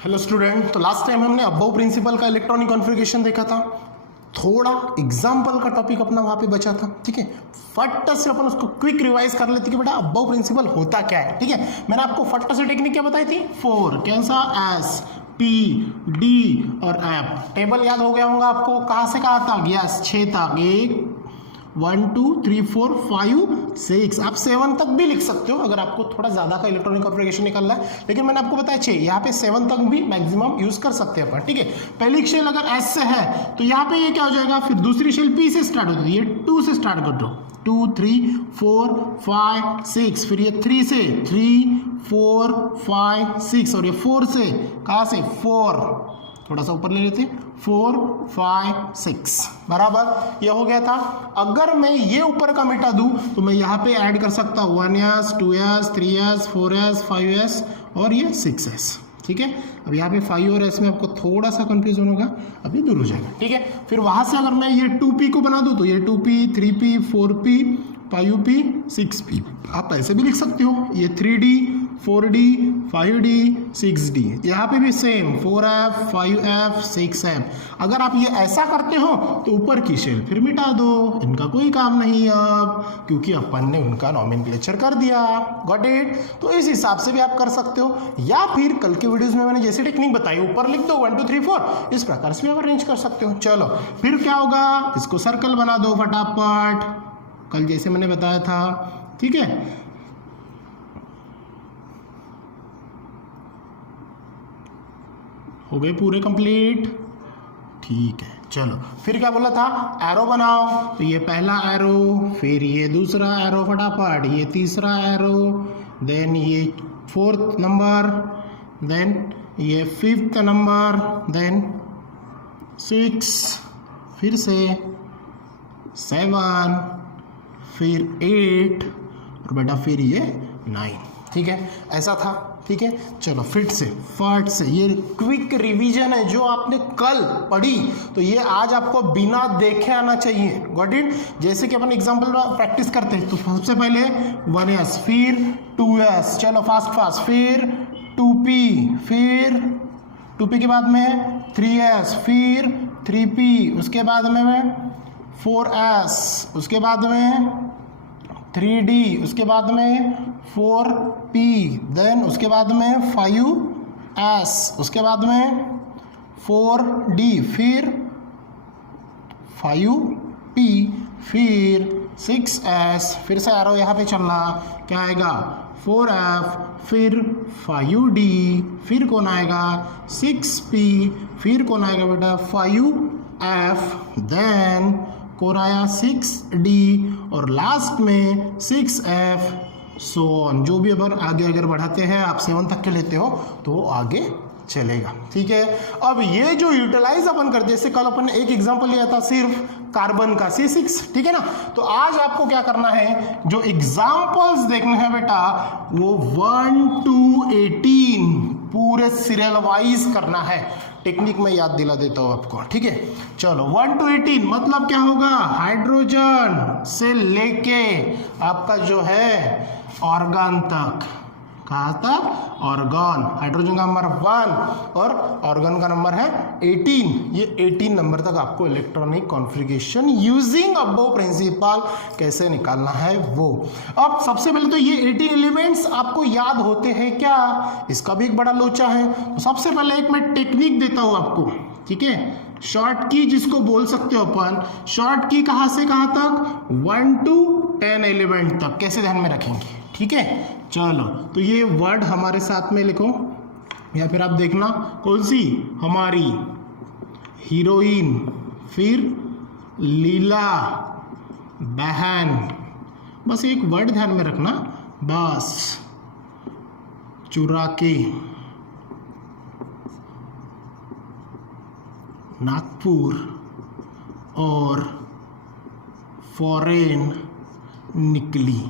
Hello student, तो last time हमने above principal का इलेक्ट्रॉनिक कॉन्फ़िगरेशन देखा था। थोड़ा एग्जाम्पल का टॉपिक अपना वहाँ पे बचा था। ठीक है, फट से अपन उसको क्विक रिवाइज कर लेते कि बेटा अबव प्रिंसिपल होता क्या है। ठीक है, मैंने आपको फट से टेक्निक क्या बताई थी? 4 कैसा एस पी डी और एफ। टेबल याद हो गया होगा आपको, कहाँ से कहाँ तक? यस, 6 तक। 1 2 3 4 5 6। आप 7 तक भी लिख सकते हो अगर आपको थोड़ा ज़्यादा का इलेक्ट्रॉनिक कॉन्फ़िगरेशन निकालना है, लेकिन मैंने आपको बताया 6, यहाँ पे 7 तक भी मैक्सिमम यूज़ कर सकते हैं अपन। ठीक है, पहली शेल अगर एस से है तो यहाँ पे ये क्या हो जाएगा? फिर दूसरी शेल पी से स्टार्ट होती है, ये 2 से स्टार्ट कर दो। 2 3 4 5 6, फिर ये 3 से 3 4 5 6, और ये 4 से कहाँ से? 4, थोड़ा सा ऊपर ले लेते, 4 5 6 बराबर। ये हो गया था। अगर मैं ये ऊपर का मिटा दूं तो मैं यहाँ पे ऐड कर सकता हूँ 1s 2s 3s 4s 5s और ये 6s। ठीक है, अब यहाँ पे 5 और s में आपको थोड़ा सा कंफ्यूजन होगा, अभी दूर हो जाएगा। ठीक है, फिर वहां से अगर मैं ये 2p को बना दूं तो ये 2p 3p 4p 5p 6p। आप ऐसे भी लिख सकते हो, ये 3d 4d 5d 6d। यहाँ पे भी सेम 4f 5f 6f। अगर आप ये ऐसा करते हो तो ऊपर की शेल फिर मिटा दो, इनका कोई काम नहीं अब, क्योंकि अपन ने उनका नॉमेनक्लेचर कर दिया। Got it? तो इस हिसाब से भी आप कर सकते हो, या फिर कल के वीडियोस में मैंने जैसी टेक्निक बताई ऊपर लिख दो 1 2 3 4, इस प्रकार से भी आप अरेंज कर सकते हो। चलो फिर क्या होगा? इसको सर्कल बना दो फटाफट, कल जैसे मैंने बताया था। ठीक है, हो गए पूरे कंप्लीट। ठीक है, चलो फिर क्या बोला था? एरो बनाओ। तो ये पहला एरो, फिर ये दूसरा एरो फटाफट, ये तीसरा एरो, देन ये 4th नंबर, देन ये 5th नंबर, देन 6, फिर से 7, फिर 8 और बेटा फिर ये 9। ठीक है, ऐसा था। ठीक है, चलो फिर से फट से ये क्विक रिवीजन है जो आपने कल पढ़ी, तो ये आज आपको बिना देखे आना चाहिए। Got it? जैसे कि अपन एग्जांपल प्रैक्टिस करते हैं, तो सबसे पहले 1s, फिर 2s, चलो फास्ट फास्ट, फिर 2p, फिर 2p के बाद में 3s, फिर 3p, उसके बाद में 4s, उसके बाद में 3d, उसके बाद में 4p, देन उसके बाद में 5s, उसके बाद में 4d, फिर 5p, फिर 6s, फिर से एरो यहाँ पे चलना, क्या आएगा? 4f, फिर 5d, फिर कौन आएगा? 6p, फिर कौन आएगा बेटा? 5f, देन कौन आया? 6d, और लास्ट में 6f, सो ऑन। जो भी अगर आगे अगर बढ़ाते हैं, आप 7 तक के लेते हो तो आगे चलेगा। ठीक है, अब ये जो यूटिलाइज अपन करते हैं, जैसे कल अपन ने एक एग्जांपल लिया था सिर्फ कार्बन का C6। ठीक है ना, तो आज आपको क्या करना है? जो एग्जांपल्स देखने हैं बेटा वो 1 to 18 पूरे सीरियल वाइज करना है। टेक्निक में याद दिला देता हूं आपको। ठीक है, चलो 1 to 18 मतलब क्या होगा? हाइड्रोजन से लेके आपका जो है ऑर्गन तक। कहाँ तक? ऑर्गन। हाइड्रोजन का नंबर 1 और ऑर्गन का नंबर है 18। ये 18 नंबर तक आपको electronic configuration using aufbau principle कैसे निकालना है वो। अब सबसे पहले तो ये 18 एलिमेंट्स आपको याद होते हैं क्या? इसका भी एक बड़ा लोचा है। तो सबसे पहले एक मैं टेक्निक देता हूँ आपको। ठीक है, शॉर्ट की जिसको बोल सकते हो अपन, शॉर्ट की कहाँ से कहाँ तक? 1 to 10 एलिमेंट तक। कैसे ध्यान में रखेंगे? ठीक है, चलो तो ये वर्ड हमारे साथ में लिखो, या फिर आप देखना कौन सी? हमारी हीरोइन, फिर लीला बहन। बस एक वर्ड ध्यान में रखना, बस। चुरा के, नागपुर, और फॉरेन निकली।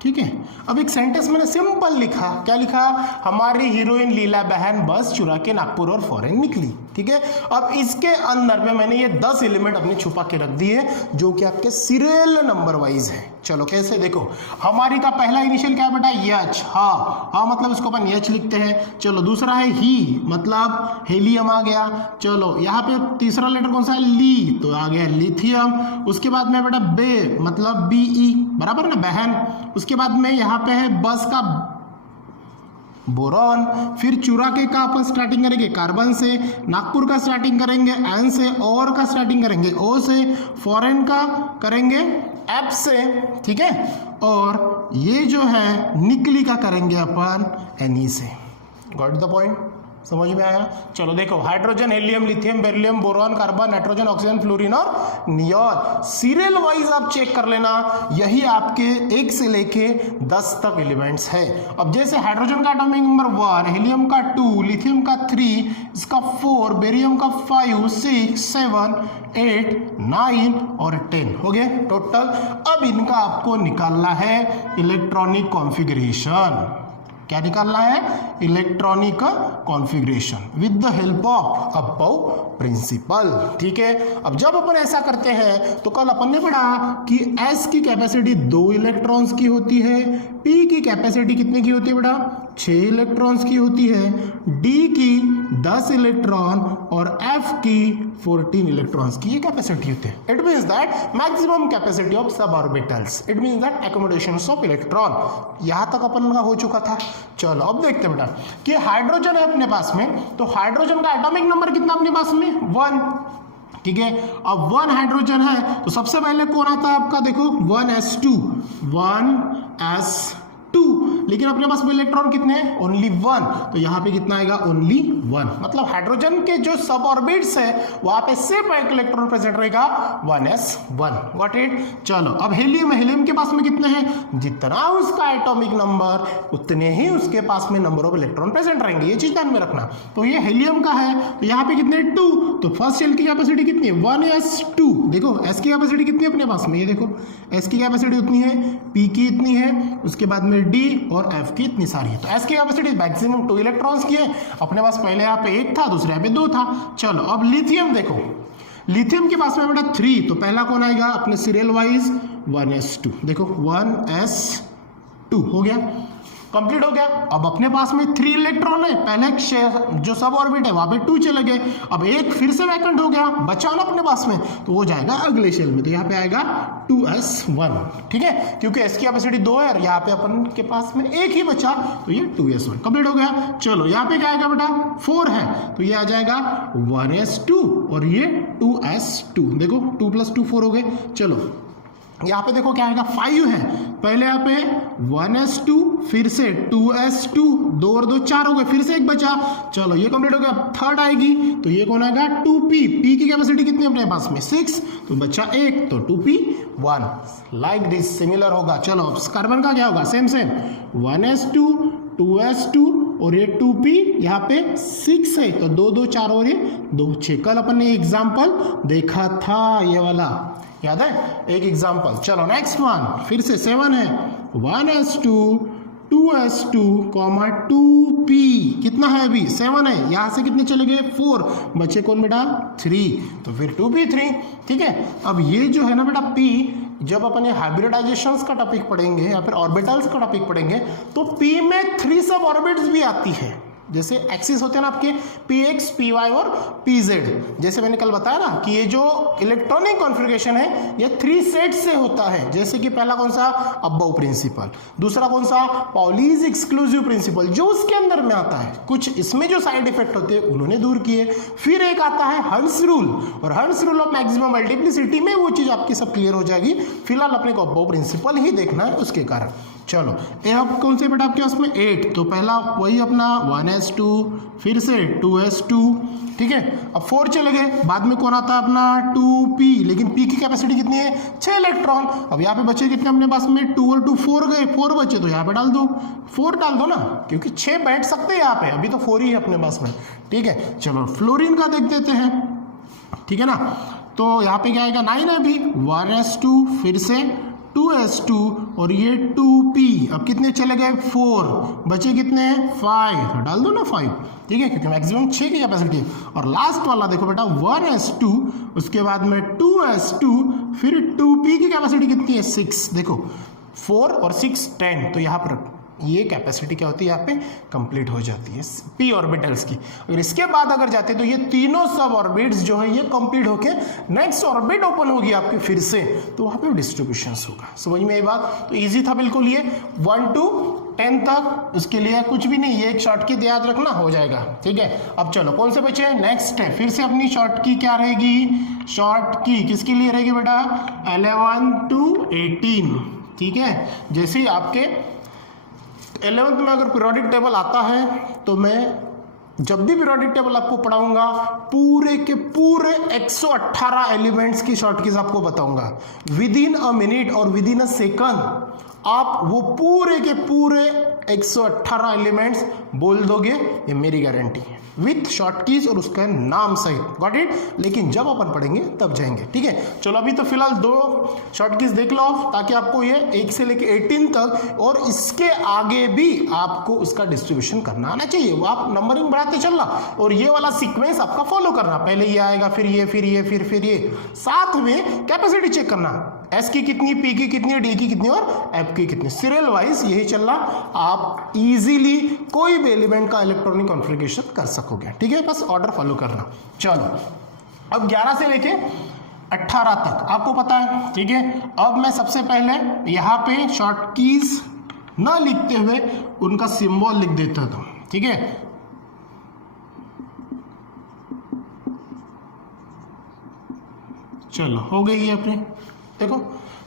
ठीक है, अब एक सेंटेंस मैंने सिंपल लिखा, क्या लिखा, हमारी हीरोइन लीला बहन बस चुरा के नागपुर और फॉरेन निकली, ठीक है। अब इसके अंदर में मैंने ये 10 एलिमेंट अपने छुपा के रख दिए जो कि आपके सीरियल नंबर वाइज है। चलो कैसे, देखो हमारी का पहला इनिशियल क्या है बेटा, यच, हाँ मतलब इसको अपन यच लिखते हैं। चलो दूसरा है ही, मतलब हेलियम आ गया। चलो यहाँ पे तीसरा लेटर कौन सा है, ली, तो आ गया लिथियम। उसके बाद में बेटा बे, मतलब बीई, बराबर ना, बहन। उसके बाद में यहाँ पे है बस का बोरॉन। फिर चुरा के का अपन स्टार्टिंग करेंगे कार्बन से, नागपुर का स्टार्टिंग करेंगे एन से, और का स्टार्टिंग करेंगे ओ से, फॉरेन का करेंगे एफ से, ठीक है, और ये जो है निकली का करेंगे अपन एनी से। गॉट द पॉइंट, समझ में आया। चलो देखो hydrogen, helium, lithium, beryllium, boron, carbon, nitrogen, oxygen, fluorine और नियॉन। सीरियल वाइज आप चेक कर लेना, यही आपके 1 से लेके 10 तक एलिमेंट्स है। अब जैसे हाइड्रोजन का एटॉमिक नंबर 1, हेलियम का 2, लिथियम का 3, इसका 4, बेरियम का 5, 6, 7, 8, 9 और 10 हो गए टोटल। अब इनका आपको निकालना है इलेक्ट्रॉनिक कॉन्फ़िगरेशन। क्या निकालना है, electronic configuration with the help of aufbau principle, ठीक है। अब जब अपन ऐसा करते हैं तो कल अपन ने पढ़ा कि S की कैपेसिटी 2 इलेक्ट्रॉन्स की होती है, P की कैपेसिटी कितने की होती है बेटा, 6 इलेक्ट्रॉन्स की होती है, D की 10 इलेक्ट्रॉन और F की 14 इलेक्ट्रॉन्स की ये कैपेसिटी होती है। It means that maximum capacity of sub orbitals, it means that accommodations of electron. यहाँ तक अपन का हो चुका था। चलो अब देखते हैं बेटा कि हाइड्रोजन है अपने पास में, तो हाइड्रोजन का एटॉमिक नंबर कितना अपने पास में, 1, ठीक है। अब 1 हाइड्रोजन है तो सबसे पहले कौन आता है आपका, देखो 1s2, 1s2, लेकिन अपने पास में इलेक्ट्रॉन कितने हैं, ओनली 1, तो यहाँ पे कितना आएगा, ओनली 1, मतलब हाइड्रोजन के जो सब ऑर्बिट्स है वहां पे सिर्फ एक इलेक्ट्रॉन प्रेजेंट रहेगा, 1s1, गॉट इट। चलो अब हेलियम है, हेलियम के पास में कितने हैं, जितना उसका एटॉमिक नंबर उतने ही उसके पास में नंबर ऑफ इलेक्ट्रॉन प्रेजेंट रहेंगे, ये चीज ध्यान में रखना। तो ये हेलियम का है तो यहाँ पे कितने, 2, तो फर्स्ट शेल की कैपेसिटी कितनी है, 1s2। देखो एस की कैपेसिटी कितनी है अपने पास में, ये देखो एस की कैपेसिटी उतनी है, पी की इतनी है, उसके बाद में डी और एफ की इतनी सारी है। तो एस की कैपेसिटी मैक्सिमम 2 इलेक्ट्रॉन्स की है, अपने पास पहले यहाँ पे 1 था, दूसरे यहाँ पे 2 था। चलो अब लिथियम देखो, लिथियम के पास में बेटा 3, तो पहला कौन आएगा अपने सीरियल वाइज, 1s2, देखो 1s2 हो गया, कंप्लीट हो गया। अब अपने पास में 3 इलेक्ट्रॉन है, पहले जो सब ऑर्बिट है वहां पे 2 चले गए, अब एक फिर से वैकेंट हो गया, बचा ना अपने पास में, तो वो जाएगा अगले शेल में, तो यहाँ पे आएगा 2s1, ठीक है, क्योंकि s की कैपेसिटी 2 है और यहाँ पे अपन के पास में एक ही बचा, तो ये 2s1 कंप्लीट हो गया। चलो यहाँ पे क्या आएगा बेटा, 4 है तो ये आ जाएगा 1s2 और ये 2s2, देखो 2 + 2 4 हो गए। चलो यहाँ पे देखो क्या आएगा, 5 है, पहले यहाँ पे 1s2, फिर से 2s2, 2 और 2 4 हो गए, फिर से एक बचा। चलो ये कंप्लीट हो गया, थर्ड आएगी तो ये कौन आएगा, 2p, p की कैपेसिटी कितनी है अपने पास में, 6, तो बचा 1, तो 2p1, लाइक दिस सिमिलर होगा। चलो अब कार्बन का क्या होगा, सेम 1s2, 2s2 और ये 2p, यहाँ पे 6 है तो 2 2 4 और ये 2 6। कल अपन ने एग्जाम्पल देखा था ये वाला, याद है, एक एग्जाम्पल। चलो नेक्स्ट वन, फिर से 7 है, 1s2, 2s2, 2p, कितना है अभी, 7 है, यहाँ से कितने चले गए, 4, बचे कौन बेटा, 3, तो फिर 2p3, ठीक है। अब ये जो है ना बेटा p, जब अपन ये हाइब्रिडाइजेशंस का टॉपिक पढ़ेंगे या फिर ऑर्बिटल्स का टॉपिक पढ़ेंगे तो p में 3 सब ऑर्बिट्स भी आती है, जैसे एक्सिस होते हैं ना आपके px, py और pz, जैसे मैंने कल बताया ना कि ये जो इलेक्ट्रॉनिक कॉन्फ़िगरेशन है ये 3 सेट से होता है, जैसे कि पहला कौन सा, अबव प्रिंसिपल, दूसरा कौन सा, पॉलीज एक्सक्लूसिव प्रिंसिपल जो उसके अंदर में आता है, कुछ इसमें जो साइड इफेक्ट होते हैं उन्होंने दूर किए, फिर एक आता है हंस रूल, और हंस रूल ऑफ मैक्सिमम मल्टीप्लिसिटी में वो चीज आपकी सब क्लियर हो जाएगी, फिलहाल अपने को अबव प्रिंसिपल ही देखना है उसके कारण। चलो ये अब कौन से बेटा आपके पास में 8, तो पहला वही अपना 1s2, फिर से 2s2, ठीक है। अब 4 चले गए, बाद में कौन आता है अपना 2p, लेकिन p की कैपेसिटी कितनी है, 6 इलेक्ट्रॉन। अब यहाँ पे बचे कितने अपने पास में, 2 और 2 4 गए, 4 बचे तो यहाँ पे डाल दो, 4 डाल दो ना, क्योंकि 6 बैठ सकते हैं यहाँ पे, अभी तो 4 ही है अपने पास में, ठीक है। चलो फ्लोरीन का देख देते हैं, ठीक है ना, तो यहाँ पे क्या आएगा, 9 है अभी, 1s2, फिर से 2s2 और ये 2p, अब कितने चले गए 4, बचे कितने 5, तो डाल दो ना 5, ठीक है, क्योंकि मैक्सिमम 6 की कैपेसिटी है। और लास्ट वाला देखो बेटा 1s2, उसके बाद में 2s2, फिर 2p की कैपेसिटी कितनी है 6, देखो 4 और 6 10, तो यहाँ पर ये कैपेसिटी क्या होती है यहाँ पे कंप्लीट हो जाती है p ऑर्बिटल्स की। अगर इसके बाद अगर जाते हैं तो ये तीनों सब ऑर्बिट्स जो है ये कंप्लीट होके नेक्स्ट ऑर्बिट ओपन होगी आपकी फिर से, तो वहाँ पे डिस्ट्रीब्यूशंस होगा। समझ में आई बात? तो इजी था बिल्कुल ये 1 to 10 तक, उसके लिए कुछ भी नहीं, ये एक शॉर्ट की याद रखना हो जाएगा, ठीक है। अब चलो कौन से बचे, नेक्स्ट है फिर से अपनी शॉर्ट की क्या रहेगी, शॉर्ट की किसके लिए रहेगी बेटा 11 to 18, ठीक है। जैसे ही आपके 11th में अगर पीरियोडिक टेबल आता है तो मैं जब भी पीरियोडिक टेबल आपको पढ़ाऊंगा पूरे के पूरे 118 एलिमेंट्स की शॉर्टकीज आपको बताऊंगा। विद इन अ मिनट और विद इन अ सेकंड आप वो पूरे के पूरे 118 एलिमेंट्स बोल दोगे, ये मेरी गारंटी है, विथ शॉर्टकीज और उसका नाम सहित। Got it? लेकिन जब अपन पढ़ेंगे तब जाएंगे, ठीक है। चलो अभी तो फिलहाल 2 शॉर्टकीज देख लो ताकि आपको ये 1 से लेके 18 तक और इसके आगे भी आपको उसका डिस्ट्रीब्यूशन करना आना चाहिए। वो आप नंबरिंग बढ़ाते चलना और ये वाला सीक्वेंस आपका फॉलो करना, पहले ये आएगा फिर ये फिर ये फिर ये, साथ में कैपेसिटी चेक करना, एस की कितनी, पी की कितनी, डी की कितनी और एफ की कितनी, सीरियल वाइज यही चलना, आप इजीली कोई भी एलिमेंट का इलेक्ट्रॉनिक कॉन्फ़िगरेशन कर सकोगे, ठीक है। बस ऑर्डर फॉलो करना। चलो अब 11 से लेके 18 तक आपको पता है, ठीक है। अब मैं सबसे पहले यहाँ पे शॉर्ट कीज ना लिखते हुए उनका सिंबल लिख देता था, ठीक है। चलो हो गई ये अपने, देखो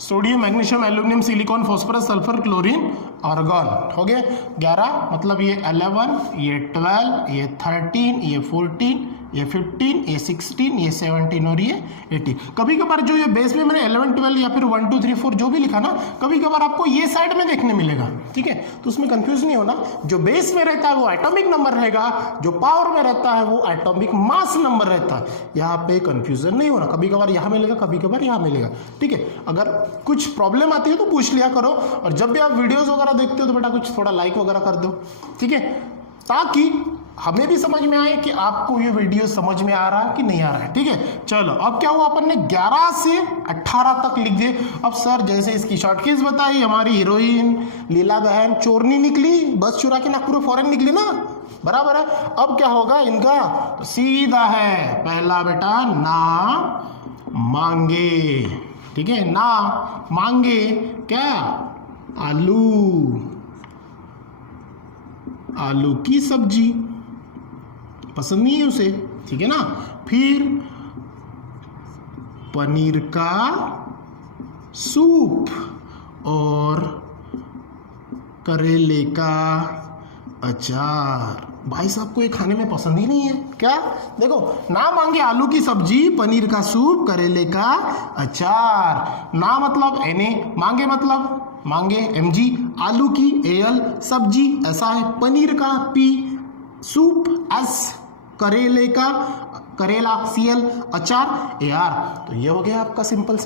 sodium, magnesium, aluminium, silicon, phosphorus, sulphur, chlorine, argon, हो गए 11, मतलब ये 11, ये 12, ये 13, ये 14, ये 15, ये 16, ये 17 और ये 18। कभी कभार जो ये बेस में मैंने 11, 12 या फिर 1, 2, 3, 4 जो भी लिखा ना, कभी कभार आपको ये साइड में देखने मिलेगा, ठीक है। तो उसमें कंफ्यूज नहीं होना, जो बेस में रहता है वो एटॉमिक नंबर रहेगा, जो पावर में रहता है वो एटॉमिक मास नंबर रहता है। यहाँ पे कंफ्यूजन नहीं होना, कभी कभार यहाँ मिलेगा, कभी कभार यहाँ मिलेगा, ठीक है। अगर कुछ प्रॉब्लम आती है तो पूछ लिया करो, और जब भी आप वीडियोस वगैरह देखते हो तो बेटा कुछ थोड़ा लाइक वगैरह कर दो, ठीक है, ताकि हमें भी समझ में आए कि आपको ये वीडियो समझ में आ रहा है कि नहीं आ रहा है, ठीक है। चलो अब क्या हुआ, अपन ने 11 से 18 तक लिख दिए। अब सर जैसे इसकी शॉर्टकीज बताई, हमारी हीरोइन लीला बहन चोरनी निकली, बस चुरा के नागपुर फॉरेन निकली ना, बराबर है। अब क्या होगा इनका, तो सीधा है पहला बेटा ना मांगे, ठीक है, ना मांगे क्या, आलू की सब्जी, पसंद नहीं है उसे, ठीक है ना। फिर पनीर का सूप और करेले का अचार। भाई साहब को ये खाने में पसंद ही नहीं है क्या? देखो ना मांगे आलू की सब्जी, पनीर का सूप, करेले का अचार। ना मतलब एन, मांगे मतलब मांगे mg, आलू की al, सब्जी ऐसा है, पनीर का p, सूप s, करेले का करेला cl, अचार ar। तो ये हो गया आपका सिंपल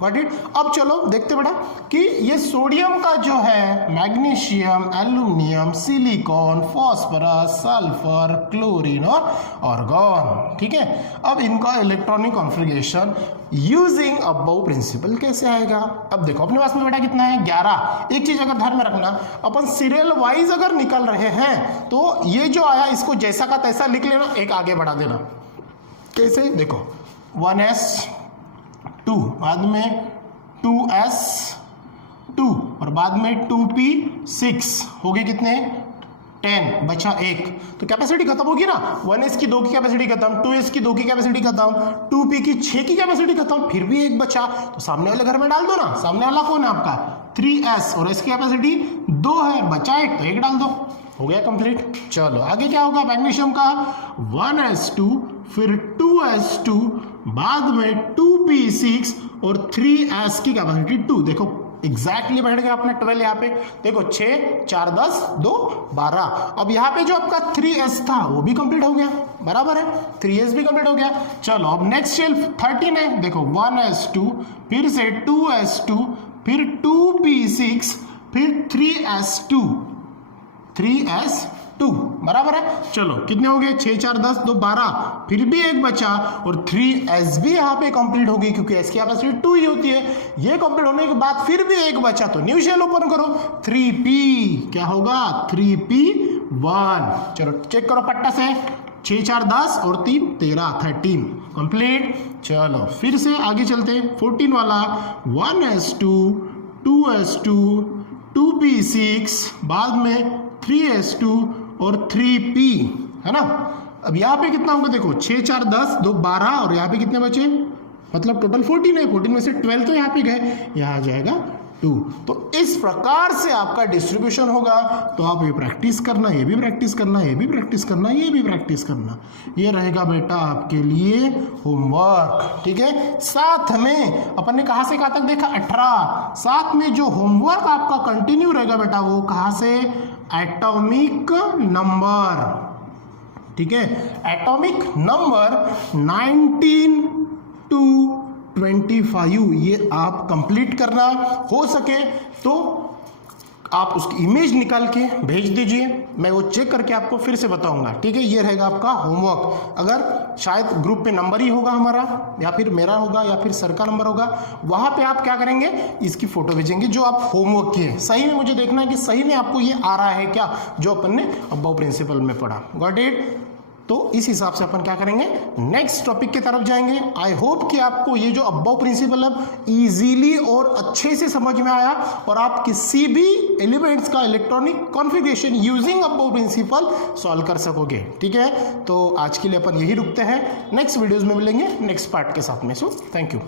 गॉट इट। अब चलो देखते बेटा कि ये सोडियम का जो है magnesium, aluminium, silicon, phosphorus, sulphur, chlorine और आर्गन, ठीक है। अब इनका electronic configuration using aufbau principle कैसे आएगा। अब देखो अपने पास में बेटा कितना है 11। एक चीज अगर ध्यान में रखना, अपन सीरियल वाइज अगर निकल रहे हैं तो ये जो आया इसको जैसा का तैसा लिख लेना, एक आगे बढ़ा देना। कैसे, देखो 1s2, बाद में 2s2 और बाद में 2p6, हो गए कितने 10, बचा 1। तो कैपेसिटी खत्म होगी ना, 1s की 2 की कैपेसिटी खत्म, 2s की 2 की कैपेसिटी खत्म, 2p की 6 की कैपेसिटी खत्म, फिर भी 1 बचा। तो सामने वाले घर में डाल दो ना, सामने वाला कौन है आपका 3s और इसकी कैपेसिटी 2 है, बचा 1 तो 1 डाल दो, हो गया कंप्लीट। चलो आगे क्या होगा, मैग्नीशियम का 1s2, फिर 2s2, बाद में 2p6 और 3s की कैपेसिटी 2। देखो एग्जैक्टली बैठ गया अपने 12 यहाँ पे, देखो 6, 4, 10, 2, 12। अब यहाँ पे जो आपका 3s था वो भी कंप्लीट हो गया, बराबर है, 3s भी कंप्लीट हो गया। चलो अब नेक्स्ट शेल्फ 13 है, देखो 1s2, फिर से 2s2, फिर 2p6, फिर 3s2 बराबर है। चलो कितने हो गए, 6 4 10 2 12, फिर भी एक बचा और 3s भी यहाँ पे कंप्लीट हो गई क्योंकि s की कैपेसिटी 2 ही होती है। ये कंप्लीट होने के बाद फिर भी एक बचा तो न्यू शेल ओपन करो, 3p क्या होगा 3p1। चलो चेक करो पट्टा से, 6 4 10 और 3 13 13 कंप्लीट। चलो फिर से आगे चलते, 14 वाला 1s2 2s2 2p6, बाद में 3s2 और 3p है ना। अब यहाँ पे कितना होगा देखो, 6 4 10 2 12 और यहाँ पे कितने बचे, मतलब टोटल 14 है, 14 में से 12 तो यहाँ पे गए, यहाँ आ जाएगा 2। तो इस प्रकार से आपका डिस्ट्रीब्यूशन होगा। तो आप ये प्रैक्टिस करना, ये भी प्रैक्टिस करना, ये भी प्रैक्टिस करना, ये भी प्रैक्टिस करना, ये रहेगा बेटा आपके लिए होमवर्क, ठीक है। साथ में अपन ने कहाँ से कहाँ तक देखा 18, साथ में जो होमवर्क आपका कंटिन्यू रहेगा बेटा वो कहाँ से, एटॉमिक नंबर, ठीक है। एटॉमिक नंबर 19 to 25 ये आप कंप्लीट करना, हो सके तो आप उसकी इमेज निकाल के भेज दीजिए, मैं वो चेक करके आपको फिर से बताऊंगा, ठीक है। ये रहेगा आपका होमवर्क। अगर शायद ग्रुप पे नंबर ही होगा हमारा, या फिर मेरा होगा, या फिर सर का नंबर होगा, वहां पे आप क्या करेंगे, इसकी फोटो भेजेंगे जो आप होमवर्क किए। सही में मुझे देखना है कि सही में आपको ये आ रहा है क्या जो अपन ने अबव प्रिंसिपल में पढ़ा। Got it. तो इस हिसाब से अपन क्या करेंगे, नेक्स्ट टॉपिक की तरफ जाएंगे। आई होप कि आपको ये जो अबव प्रिंसिपल है इजीली और अच्छे से समझ में आया और आप किसी भी एलिमेंट्स का electronic configuration using aufbau principle solve कर सकोगे, ठीक है। तो आज के लिए अपन यही रुकते हैं, नेक्स्ट वीडियोस में मिलेंगे नेक्स्ट पार्ट के साथ में। So thank you.